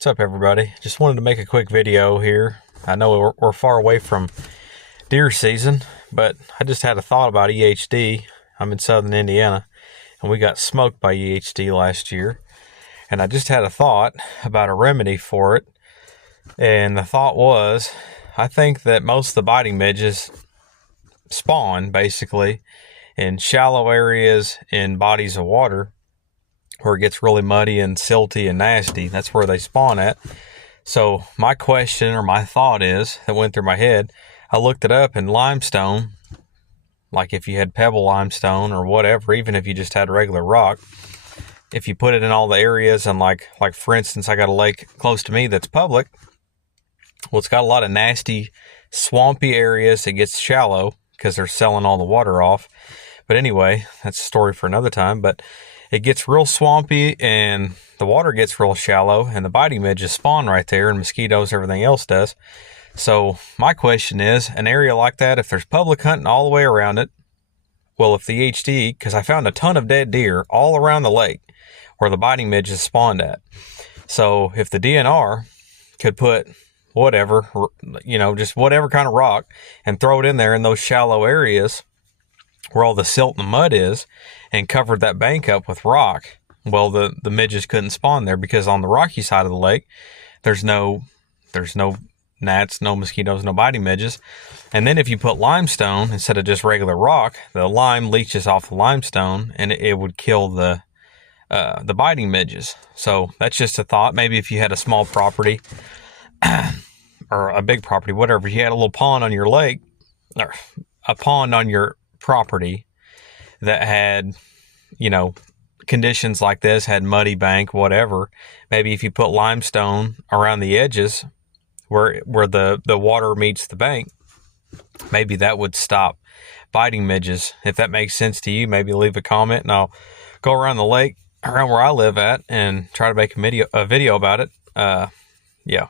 What's up, everybody? Just wanted to make a quick video here. I know we're far away from deer season, but I just had a thought about EHD. I'm in southern Indiana, and we got smoked by EHD last year. And I just had a thought about a remedy for it. And the thought was, I think that most of the biting midges spawn, basically, in shallow areas in bodies of water where it gets really muddy and silty and nasty. That's where they spawn at. So my question or my thought is, that went through my head, I looked it up in limestone, like if you had pebble limestone or whatever, even if you just had regular rock, if you put it in all the areas, and like for instance, I got a lake close to me that's public. Well, it's got a lot of nasty, swampy areas. It gets shallow because they're selling all the water off. But anyway, that's a story for another time. But it gets real swampy and the water gets real shallow, and the biting midges spawn right there, and mosquitoes, everything else does. So my question is, an area like that, if there's public hunting all the way around it, well, if the EHD, because I found a ton of dead deer all around the lake where the biting midges spawned at. So if the DNR could put whatever, just whatever kind of rock and throw it in there in those shallow areas where all the silt and the mud is, and covered that bank up with rock, well, the midges couldn't spawn there, because on the rocky side of the lake, there's no gnats, no mosquitoes, no biting midges. And then if you put limestone instead of just regular rock, the lime leaches off the limestone, and it would kill the biting midges. So that's just a thought. Maybe if you had a small property or a big property, whatever, if you had a little pond on your lake, or a pond on your property that had, conditions like this, had muddy bank, whatever, maybe if you put limestone around the edges where the water meets the bank, maybe that would stop biting midges. If that makes sense to you, maybe leave a comment and I'll go around the lake around where I live at and try to make a video about it. Yeah.